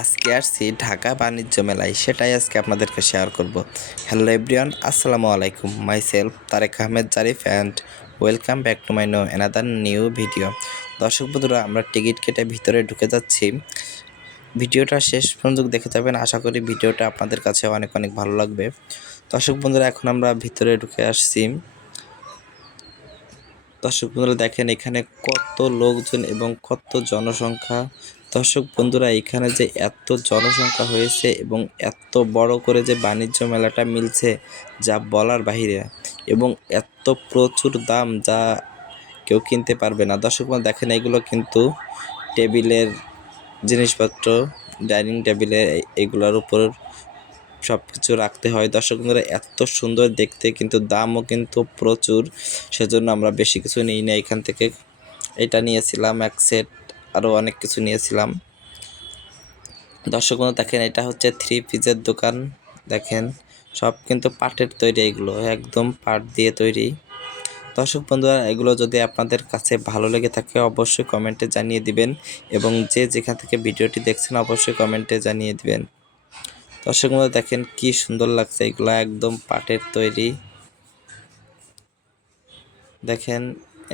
আজকে আসছি ঢাকা বাণিজ্য মেলায়, সেটাই আজকে আপনাদেরকে শেয়ার করব। হ্যালো এভরিওয়ান, আসসালামু আলাইকুম। Myself Tarek Ahmed Zarif and welcome back to my another new video. দর্শক বন্ধুরা, আমরা টিকিট কেটে ভিতরে ঢুকে যাচ্ছি। ভিডিওটা শেষ পর্যন্ত দেখে যাবেন, আশা করি ভিডিওটা আপনাদের কাছে অনেক অনেক ভালো লাগবে। দর্শক বন্ধুরা, এখন আমরা ভিতরে ঢুকে আসছি। দর্শক বন্ধুরা দেখেন এখানে কত লোকজন এবং কত জনসংখ্যা। দর্শক বন্ধুরা, এখানে যে এত জনসংখ্যা হয়েছে এবং এত বড় করে যে বাণিজ্য মেলাটা মিলছে, যা বলার বাহিরে, এবং এত প্রচুর দাম যা কেউ কিনতে পারবে না। দর্শক বন্ধুরা দেখেন, এগুলো কিন্তু টেবিলের জিনিসপত্র, ডাইনিং টেবিলে এগুলোর উপর সব কিছু রাখতে হয়। দর্শক বন্ধুরা এত সুন্দর দেখতে, কিন্তু দামও কিন্তু প্রচুর, সেজন্য আমরা বেশি কিছু নিই না এখান থেকে। এটা নিয়েছিলাম এক সেট, আরও অনেক কিছু নিয়েছিলাম। দর্শক বন্ধুরা দেখেন, এটা হচ্ছে 3 পিসের দোকান। দেখেন সব কিন্তু পাটের তৈরি, এগুলো একদম পাট দিয়ে তৈরি। দর্শক বন্ধুরা, এগুলো যদি আপনাদের কাছে ভালো লেগে থাকে অবশ্যই কমেন্টে জানিয়ে দিবেন, এবং যে যেখান থেকে ভিডিওটি দেখছেন অবশ্যই কমেন্টে জানিয়ে দিবেন। দর্শক বন্ধুরা দেখেন কি সুন্দর লাগছে, এগুলো একদম পাটের তৈরি। দেখেন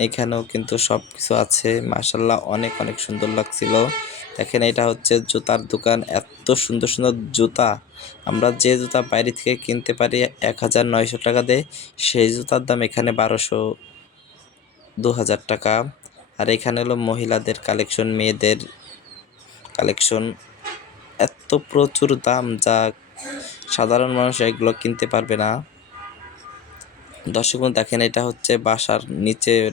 এইখানেও কিন্তু সব কিছু আছে, মাশাআল্লাহ অনেক অনেক সুন্দর লাগছিল। দেখেন এটা হচ্ছে জুতার দোকান, এত সুন্দর সুন্দর জুতা। আমরা যে জুতা বাইরে থেকে কিনতে পারি 1900 টাকা দিয়ে, সেই জুতার দাম এখানে 1200 2000 টাকা। আর এখানে হলো মহিলাদের কালেকশন, মেয়েদের কালেকশন। এত প্রচুর দাম যা সাধারণ মানুষ এগুলো কিনতে পারবে না। দর্শক বন্ধু দেখেন, এটা হচ্ছে বাসার নিচের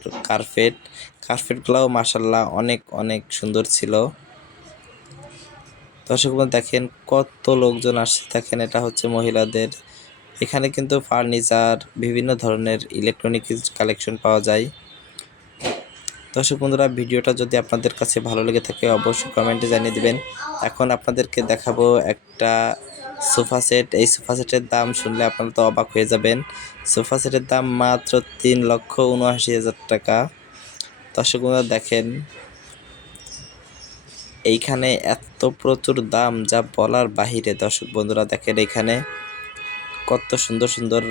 কার্পেটগুলোও মাশাআল্লাহ অনেক অনেক সুন্দর ছিল। দর্শক বন্ধু দেখেন কত লোকজন আসছে। দেখেন এটা হচ্ছে মহিলাদের, এখানে কিন্তু ফার্নিচার, বিভিন্ন ধরনের ইলেকট্রনিক্স কালেকশন পাওয়া যায়। দর্শক বন্ধুরা, ভিডিওটা যদি আপনাদের কাছে ভালো লেগে থাকে অবশ্যই কমেন্টে জানিয়ে দিবেন। এখন আপনাদেরকে দেখাবো একটা সোফা সেট। এই সোফা সেটের দাম শুনলে আপনারা তো অবাক হয়ে যাবেন। সোফা সেটের দাম মাত্র 3,79,000 টাকা। দর্শক বন্ধুরা দেখেন এইখানে এত প্রচুর দাম যা বলার বাহিরে। দর্শক বন্ধুরা দেখেন এখানে কত সুন্দর সুন্দর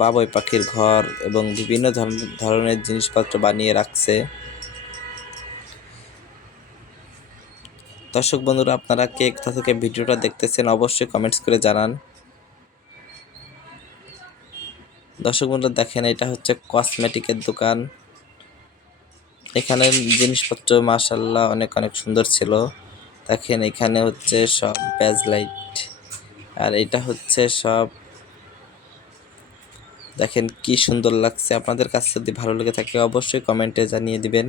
বাবুই পাখির ঘর এবং বিভিন্ন ধরনের জিনিসপত্র বানিয়ে রাখছে। দর্শক বন্ধুরা, আপনারা কে কোথা থেকে ভিডিওটা দেখতেছেন অবশ্যই কমেন্টস করে জানান। দর্শক বন্ধুরা দেখেন, এটা হচ্ছে কসমেটিকের দোকান। এখানে জিনিসপত্র মাশাআল্লাহ অনেক অনেক সুন্দর ছিল। দেখেন এখানে হচ্ছে সব ব্যাজ লাইট, আর এটা হচ্ছে সব। দেখেন কি সুন্দর লাগছে, আপনাদের কাছে যদি ভালো লেগে থাকে অবশ্যই কমেন্টে জানিয়ে দিবেন।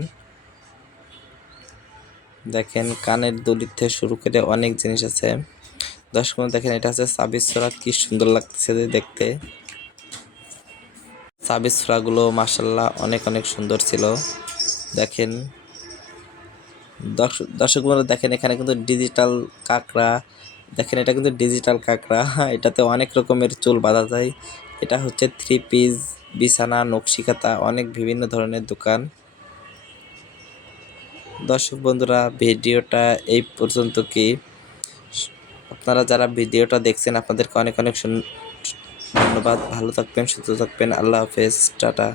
দেখেন কানের দড়ির থেকে শুরু করে অনেক জিনিস আছে। দর্শক বন্ধুরা দেখেন, এটা হচ্ছে সাবিস ছোরা, কি সুন্দর লাগতেছে দেখতে। সাবিস ছোরাগুলো মাশাআল্লাহ অনেক অনেক সুন্দর ছিল। দেখেন দর্শক বন্ধুরা দেখেন, এখানে কিন্তু ডিজিটাল কাঁকড়া। দেখেন এটা কিন্তু ডিজিটাল কাঁকড়া, এটাতে অনেক রকমের চুল বাঁধা যায়। এটা হচ্ছে 3 পিস বিছানা, নকশিকাঁথা, অনেক বিভিন্ন ধরনের দোকান। দর্শক বন্ধুরা, ভিডিওটা এই পর্যন্ত। কি আপনারা যারা ভিডিওটা দেখছেন আপনাদেরকে অনেক অনেক ধন্যবাদ। ভালো থাকবেন, সুস্থ থাকবেন। আল্লাহ হাফেজ, টাটা।